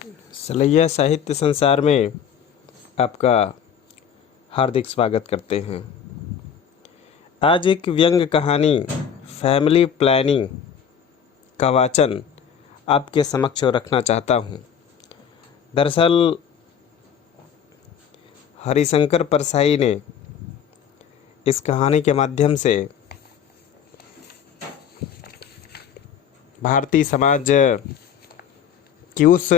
सलैया साहित्य संसार में आपका हार्दिक स्वागत करते हैं। आज एक व्यंग्य कहानी फैमिली प्लानिंग का वाचन आपके समक्ष रखना चाहता हूँ। दरअसल हरिशंकर परसाई ने इस कहानी के माध्यम से भारतीय समाज की उस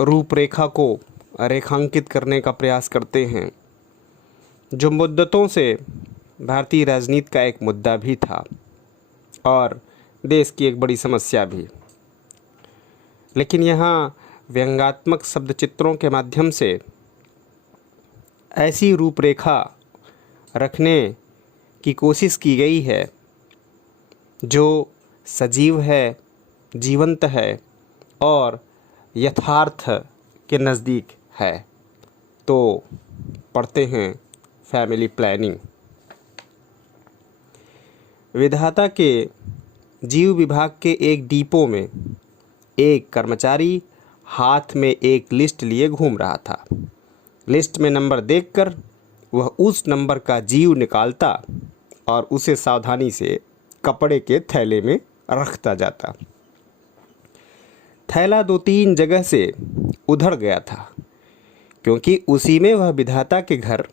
रूपरेखा को रेखांकित करने का प्रयास करते हैं जो मुद्दतों से भारतीय राजनीति का एक मुद्दा भी था और देश की एक बड़ी समस्या भी। लेकिन यहाँ व्यंग्यात्मक शब्द चित्रों के माध्यम से ऐसी रूपरेखा रखने की कोशिश की गई है जो सजीव है, जीवंत है और यथार्थ के नज़दीक है। तो पढ़ते हैं फैमिली प्लानिंग। विधाता के जीव विभाग के एक डिपो में एक कर्मचारी हाथ में एक लिस्ट लिए घूम रहा था। लिस्ट में नंबर देखकर वह उस नंबर का जीव निकालता और उसे सावधानी से कपड़े के थैले में रखता जाता। थैला 2-3 जगह से उधड़ गया था क्योंकि उसी में वह विधाता के घर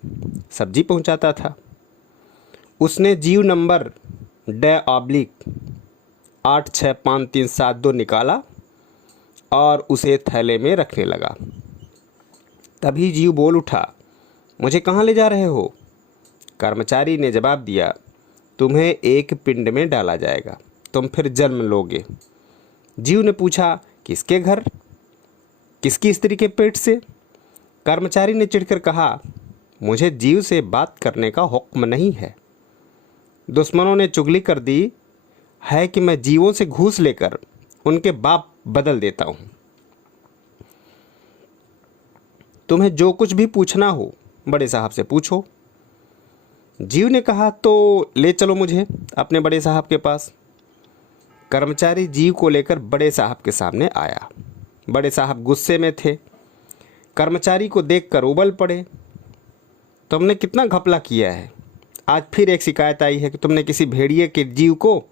सब्जी पहुंचाता था। उसने जीव नंबर D/865372 निकाला और उसे थैले में रखने लगा। तभी जीव बोल उठा, मुझे कहाँ ले जा रहे हो? कर्मचारी ने जवाब दिया, तुम्हें एक पिंड में डाला जाएगा, तुम फिर जन्म लोगे। जीव ने पूछा, किसके घर, किसकी स्त्री के पेट से? कर्मचारी ने चिढ़कर कहा, मुझे जीव से बात करने का हुक्म नहीं है। दुश्मनों ने चुगली कर दी है कि मैं जीवों से घूस लेकर उनके बाप बदल देता हूँ। तुम्हें जो कुछ भी पूछना हो बड़े साहब से पूछो। जीव ने कहा, तो ले चलो मुझे अपने बड़े साहब के पास। कर्मचारी जीव को लेकर बड़े साहब के सामने आया। बड़े साहब गुस्से में थे। कर्मचारी को देखकर उबल पड़े, तुमने कितना घपला किया है। आज फिर एक शिकायत आई है कि तुमने किसी भेड़िए के जीव को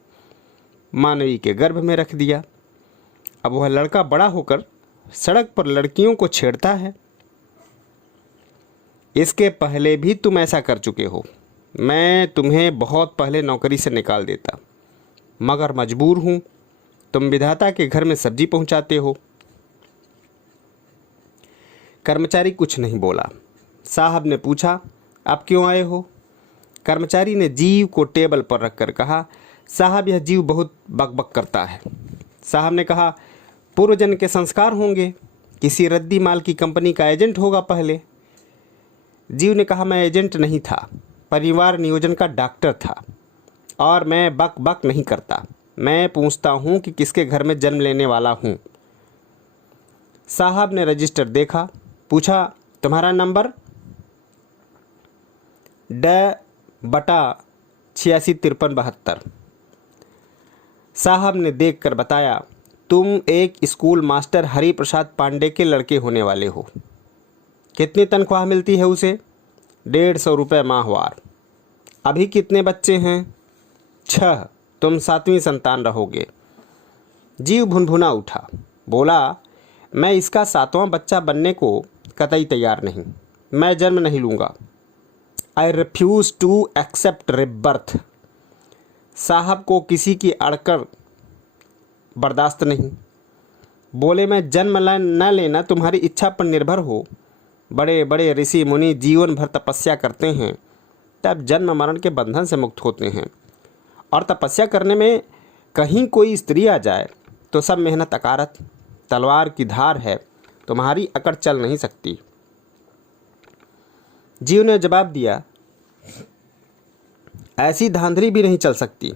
मानवी के गर्भ में रख दिया। अब वह लड़का बड़ा होकर सड़क पर लड़कियों को छेड़ता है। इसके पहले भी तुम ऐसा कर चुके हो। मैं तुम्हें बहुत पहले नौकरी से निकाल देता, मगर मजबूर हूँ। तुम विधाता के घर में सब्जी पहुँचाते हो। कर्मचारी कुछ नहीं बोला। साहब ने पूछा, आप क्यों आए हो? कर्मचारी ने जीव को टेबल पर रखकर कहा, साहब यह जीव बहुत बकबक करता है। साहब ने कहा, पूर्वजन्म के संस्कार होंगे, किसी रद्दी माल की कंपनी का एजेंट होगा पहले। जीव ने कहा, मैं एजेंट नहीं था, परिवार नियोजन का डॉक्टर था और मैं बक बक नहीं करता। मैं पूछता हूँ कि किसके घर में जन्म लेने वाला हूँ। साहब ने रजिस्टर देखा, पूछा, तुम्हारा नंबर D/865372। साहब ने देखकर बताया, तुम एक स्कूल मास्टर हरिप्रसाद पांडे के लड़के होने वाले हो। कितनी तनख्वाह मिलती है उसे? 150 रुपये माहवार। अभी कितने बच्चे हैं? 6। तुम 7वीं संतान रहोगे। जीव भुनभुना उठा, बोला, मैं इसका 7वां बच्चा बनने को कतई तैयार नहीं। मैं जन्म नहीं लूँगा। आई रिफ्यूज़ टू एक्सेप्ट रिबर्थ। साहब को किसी की अड़कर बर्दाश्त नहीं। बोले, मैं जन्म न लेना तुम्हारी इच्छा पर निर्भर हो। बड़े बड़े ऋषि मुनि जीवन भर तपस्या करते हैं, तब जन्म मरण के बंधन से मुक्त होते हैं। और तपस्या करने में कहीं कोई स्त्री आ जाए तो सब मेहनत अकारत। तलवार की धार है, तुम्हारी अकड़ चल नहीं सकती। जीव ने जवाब दिया, ऐसी धांधली भी नहीं चल सकती।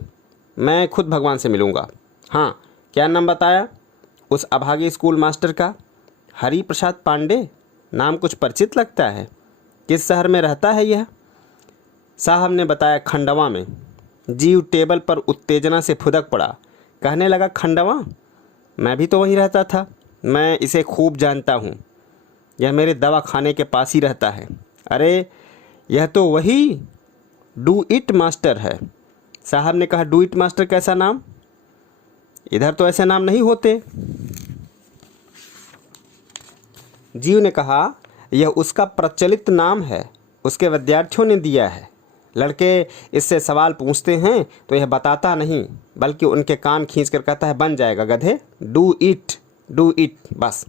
मैं खुद भगवान से मिलूँगा। हाँ, क्या नाम बताया उस अभागे स्कूल मास्टर का? हरिप्रसाद पांडे। नाम कुछ परिचित लगता है। किस शहर में रहता है यह? साहब ने बताया, खंडवा में। जीव टेबल पर उत्तेजना से फुदक पड़ा, कहने लगा, खंडवा? मैं भी तो वहीं रहता था। मैं इसे खूब जानता हूँ, यह मेरे दवा खाने के पास ही रहता है। अरे यह तो वही डू इट मास्टर है। साहब ने कहा, डू इट मास्टर कैसा नाम? इधर तो ऐसे नाम नहीं होते। जीव ने कहा, यह उसका प्रचलित नाम है, उसके विद्यार्थियों ने दिया है। लड़के इससे सवाल पूछते हैं तो यह बताता नहीं, बल्कि उनके कान खींचकर कहता है, बन जाएगा गधे, डू इट बस।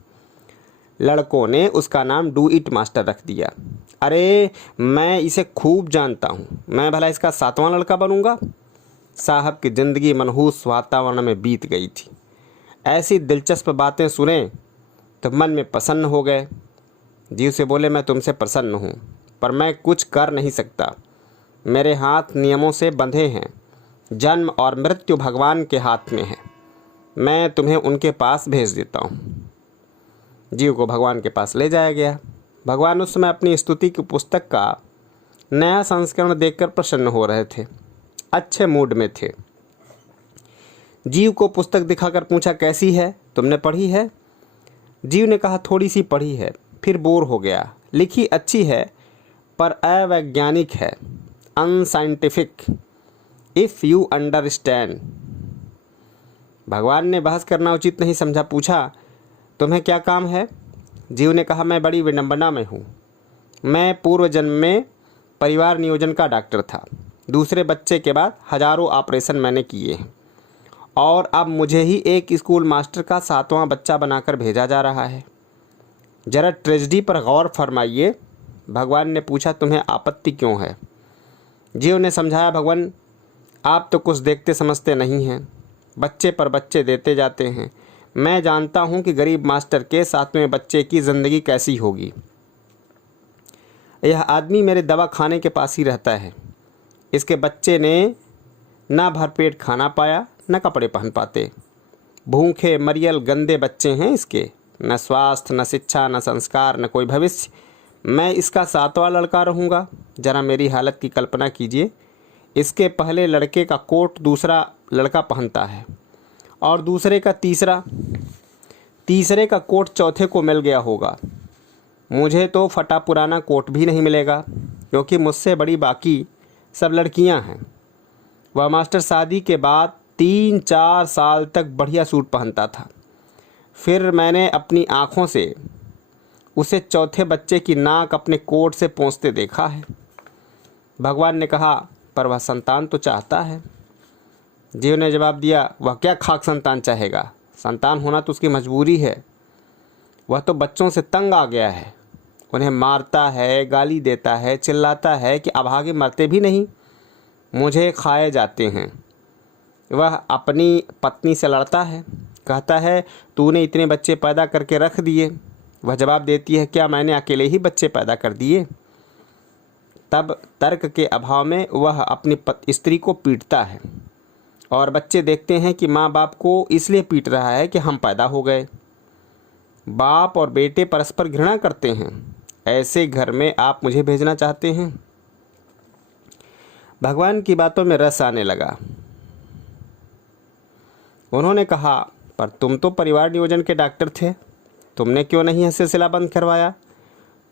लड़कों ने उसका नाम डू इट मास्टर रख दिया। अरे मैं इसे खूब जानता हूँ, मैं भला इसका 7वां लड़का बनूंगा? साहब की ज़िंदगी मनहूस वातावरण में बीत गई थी। ऐसी दिलचस्प बातें सुने तो मन में प्रसन्न हो गए। जीव से बोले, मैं तुमसे प्रसन्न हूँ, पर मैं कुछ कर नहीं सकता। मेरे हाथ नियमों से बंधे हैं, जन्म और मृत्यु भगवान के हाथ में है। मैं तुम्हें उनके पास भेज देता हूँ। जीव को भगवान के पास ले जाया गया। भगवान उस समय अपनी स्तुति की पुस्तक का नया संस्करण देखकर प्रसन्न हो रहे थे, अच्छे मूड में थे। जीव को पुस्तक दिखाकर पूछा, कैसी है, तुमने पढ़ी है? जीव ने कहा, थोड़ी सी पढ़ी है, फिर बोर हो गया। लिखी अच्छी है पर अवैज्ञानिक है, अनसाइंटिफिक, इफ़ यू अंडरस्टैंड। भगवान ने बहस करना उचित नहीं समझा। पूछा, तुम्हें क्या काम है? जीव ने कहा, मैं बड़ी विडंबना में हूँ। मैं पूर्व जन्म में परिवार नियोजन का डॉक्टर था। दूसरे बच्चे के बाद हजारों ऑपरेशन मैंने किए हैं, और अब मुझे ही एक स्कूल मास्टर का 7वां बच्चा बनाकर भेजा जा रहा है। जरा ट्रेजेडी पर गौर फरमाइए। भगवान ने पूछा, तुम्हें आपत्ति क्यों है? जीव ने समझाया, भगवान आप तो कुछ देखते समझते नहीं हैं, बच्चे पर बच्चे देते जाते हैं। मैं जानता हूं कि गरीब मास्टर के 7वें बच्चे की ज़िंदगी कैसी होगी। यह आदमी मेरे दवा खाने के पास ही रहता है। इसके बच्चे ने ना भरपेट खाना पाया, न कपड़े पहन पाते। भूखे मरियल गंदे बच्चे हैं इसके, न स्वास्थ्य, न शिक्षा, न संस्कार, न कोई भविष्य। मैं इसका 7वां लड़का रहूँगा। जरा मेरी हालत की कल्पना कीजिए। इसके पहले लड़के का कोट दूसरा लड़का पहनता है, और दूसरे का तीसरे का कोट चौथे को मिल गया होगा। मुझे तो फटा पुराना कोट भी नहीं मिलेगा, क्योंकि मुझसे बड़ी बाकी सब लड़कियां हैं। वह मास्टर शादी के बाद 3-4 साल तक बढ़िया सूट पहनता था। फिर मैंने अपनी आँखों से उसे चौथे बच्चे की नाक अपने कोट से पोंछते देखा है। भगवान ने कहा, पर वह संतान तो चाहता है। जीव ने जवाब दिया, वह क्या खाक संतान चाहेगा? संतान होना तो उसकी मजबूरी है। वह तो बच्चों से तंग आ गया है, उन्हें मारता है, गाली देता है, चिल्लाता है कि अभागे मरते भी नहीं, मुझे खाए जाते हैं। वह अपनी पत्नी से लड़ता है, कहता है, तूने इतने बच्चे पैदा करके रख दिए। वह जवाब देती है, क्या मैंने अकेले ही बच्चे पैदा कर दिए? तब तर्क के अभाव में वह अपनी स्त्री को पीटता है, और बच्चे देखते हैं कि माँ बाप को इसलिए पीट रहा है कि हम पैदा हो गए। बाप और बेटे परस्पर घृणा करते हैं। ऐसे घर में आप मुझे भेजना चाहते हैं? भगवान की बातों में रस आने लगा। उन्होंने कहा, पर तुम तो परिवार नियोजन के डॉक्टर थे, तुमने क्यों नहीं यह सिलसिला बंद करवाया?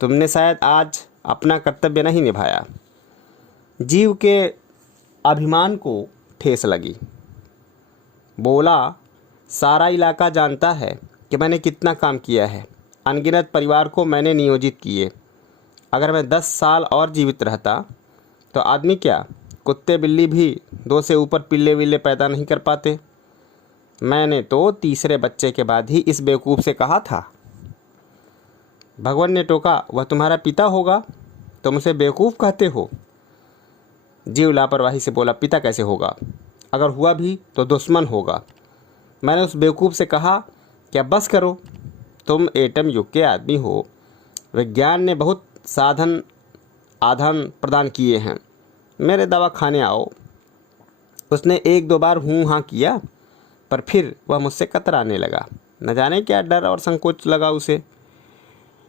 तुमने शायद आज अपना कर्तव्य नहीं निभाया। जीव के अभिमान को ठेस लगी। बोला, सारा इलाका जानता है कि मैंने कितना काम किया है। अनगिनत परिवार को मैंने नियोजित किए। अगर मैं 10 साल और जीवित रहता तो आदमी क्या, कुत्ते बिल्ली भी 2 से ऊपर पिल्ले विल्ले पैदा नहीं कर पाते। मैंने तो तीसरे बच्चे के बाद ही इस बेवकूफ़ से कहा था। भगवान ने टोका, वह तुम्हारा पिता होगा, तुम उसे बेवकूफ़ कहते हो। जीव लापरवाही से बोला, पिता कैसे होगा? अगर हुआ भी तो दुश्मन होगा। मैंने उस बेवकूफ़ से कहा, क्या बस करो, तुम एटम युग के आदमी हो। विज्ञान ने बहुत साधन आधन प्रदान किए हैं, मेरे दवा खाने आओ। उसने 1-2 बार हूँ हाँ किया, पर फिर वह मुझसे कतराने लगा। न जाने क्या डर और संकोच लगा उसे।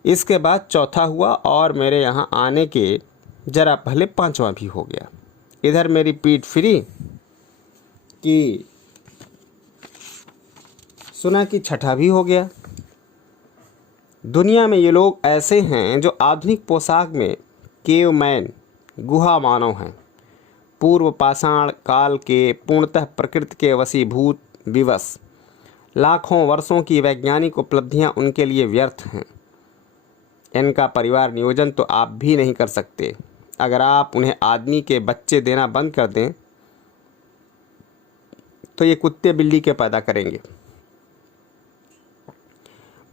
इसके बाद चौथा हुआ, और मेरे यहाँ आने के जरा पहले 5वां भी हो गया। इधर मेरी पीठ फिरी कि सुना कि छठा भी हो गया। दुनिया में ये लोग ऐसे हैं जो आधुनिक पोशाक में केवमैन गुहा मानव हैं। पूर्व पाषाण काल के पूर्णतः प्रकृति के वशीभूत विवश लाखों वर्षों की वैज्ञानिक उपलब्धियां उनके लिए व्यर्थ हैं। इनका परिवार नियोजन तो आप भी नहीं कर सकते। अगर आप उन्हें आदमी के बच्चे देना बंद कर दें तो ये कुत्ते बिल्ली के पैदा करेंगे।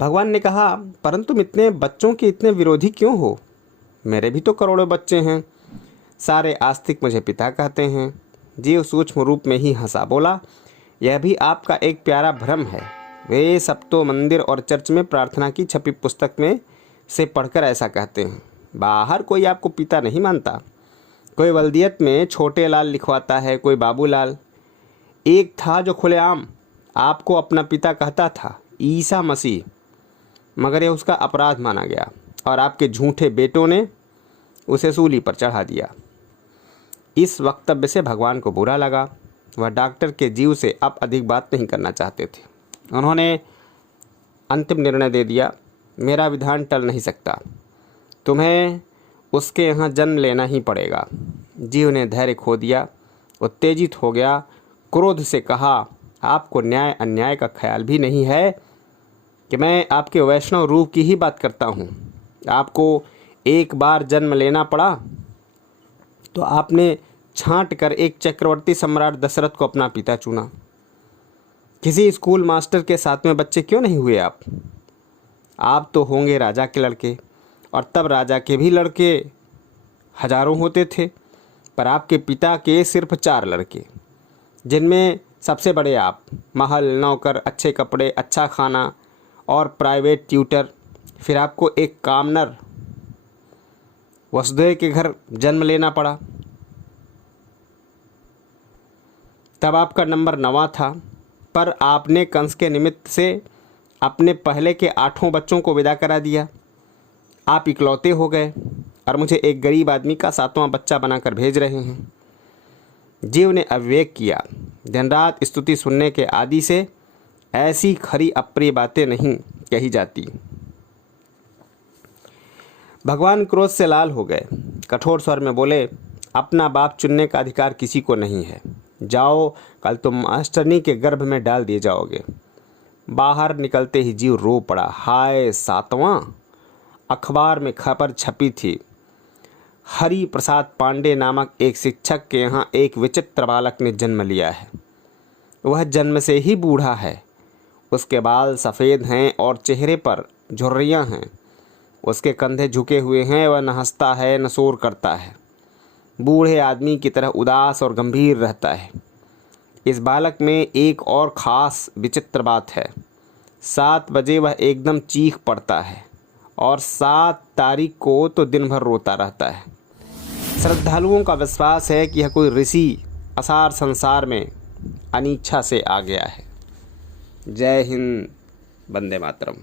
भगवान ने कहा, परंतु तुम इतने बच्चों के इतने विरोधी क्यों हो? मेरे भी तो करोड़ों बच्चे हैं। सारे आस्तिक मुझे पिता कहते हैं। जीव सूक्ष्म रूप में ही हंसा, बोला, यह भी आपका एक प्यारा भ्रम है। वे सब तो मंदिर और चर्च में प्रार्थना की छपी पुस्तक में से पढ़कर ऐसा कहते हैं। बाहर कोई आपको पिता नहीं मानता। कोई वल्दियत में छोटे लाल लिखवाता है, कोई बाबूलाल। एक था जो खुलेआम आपको अपना पिता कहता था, ईसा मसीह, मगर यह उसका अपराध माना गया और आपके झूठे बेटों ने उसे सूली पर चढ़ा दिया। इस वक्तव्य से भगवान को बुरा लगा। वह डॉक्टर के जीव से अब अधिक बात नहीं करना चाहते थे। उन्होंने अंतिम निर्णय दे दिया, मेरा विधान टल नहीं सकता। तुम्हें उसके यहाँ जन्म लेना ही पड़ेगा। जीव ने धैर्य खो दिया, उत्तेजित हो गया, क्रोध से कहा, आपको न्याय अन्याय का ख्याल भी नहीं है कि मैं आपके वैष्णव रूप की ही बात करता हूँ। आपको एक बार जन्म लेना पड़ा तो आपने छांट कर एक चक्रवर्ती सम्राट दशरथ को अपना पिता चुना। किसी स्कूल मास्टर के 7वें बच्चे क्यों नहीं हुए आप तो होंगे राजा के लड़के, और तब राजा के भी लड़के हजारों होते थे, पर आपके पिता के सिर्फ 4 लड़के, जिनमें सबसे बड़े आप। महल, नौकर, अच्छे कपड़े, अच्छा खाना और प्राइवेट ट्यूटर। फिर आपको एक कामनर वसुदेव के घर जन्म लेना पड़ा। तब आपका नंबर 9वां था, पर आपने कंस के निमित्त से अपने पहले के 8 बच्चों को विदा करा दिया। आप इकलौते हो गए और मुझे एक गरीब आदमी का 7वां बच्चा बनाकर भेज रहे हैं। जीव ने अविवेक किया। दिन रात स्तुति सुनने के आदि से ऐसी खरी अप्रिय बातें नहीं कही जाती। भगवान क्रोध से लाल हो गए। कठोर स्वर में बोले, अपना बाप चुनने का अधिकार किसी को नहीं है। जाओ, कल तुम मास्टरनी के गर्भ में डाल दिए जाओगे। बाहर निकलते ही जीव रो पड़ा। हाय 7वां! अखबार में खबर छपी थी, हरि प्रसाद पांडे नामक एक शिक्षक के यहाँ एक विचित्र बालक ने जन्म लिया है। वह जन्म से ही बूढ़ा है। उसके बाल सफ़ेद हैं और चेहरे पर झुर्रियाँ हैं। उसके कंधे झुके हुए हैं। वह न हंसता है न शोर करता है। बूढ़े आदमी की तरह उदास और गंभीर रहता है। इस बालक में एक और ख़ास विचित्र बात है। 7 बजे वह एकदम चीख पड़ता है और 7 तारीख को तो दिन भर रोता रहता है। श्रद्धालुओं का विश्वास है कि यह कोई ऋषि असार संसार में अनिच्छा से आ गया है। जय हिंद, वंदे मातरम।